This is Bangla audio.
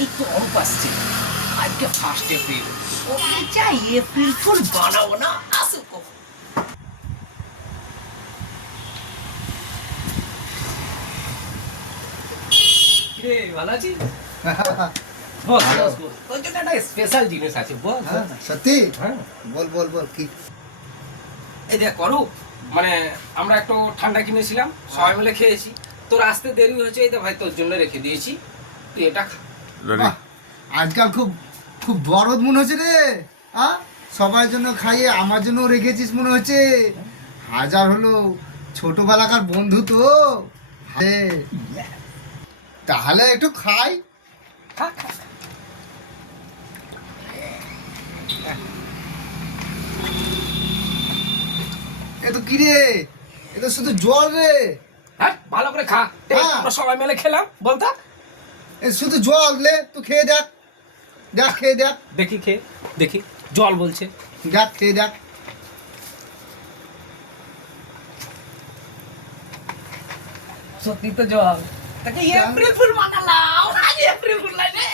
এই তো অল্প আসছে, আজকে 1 এপ্রিল, ওকে চাই এপ্রিল ফুল বানাবো না, আসুক। রে ভালো আছিস? বস বস বস, তোর জন্য একটা স্পেশাল জিনিস আছে, বস। হ্যাঁ, সত্যি? হ্যাঁ, বল বল বল কি? এই দেখ করু, মানে আমরা একটু ঠান্ডা কিনেছিলাম, সবাই মিলে খেয়েছি। তোর আসতে দেরি হয়েছে, এই তো ভাই তোর জন্য রেখে দিয়েছি, তুই এটা খা। বাহ, আজকাল খুব খুব বড় মনে হচ্ছে রে। সবার জন্য খাইয়ে আমার জন্য রেখেছিস মনে হচ্ছে। হাজার হলো ছোটবেলাকার বন্ধু তো। তাহলে একটু খাই। খা খা। এ তো কি রে? এ তো শুধু জল রে। হ্যাঁ, ভালো করে খা। হ্যাঁ। আমরা সবাই মিলে খেলাম, বলতা। এ শুধু জল লে, তুই খেয়ে দেখ। দেখ খেয়ে দেখ। দেখি খেয়ে দেখি, জল বলছে। দেখ খেয়ে দেখ। সত্যি তো জল। তাকে এপ্রিল ফুল বানালাম, আজ এপ্রিল ফুল লাগে।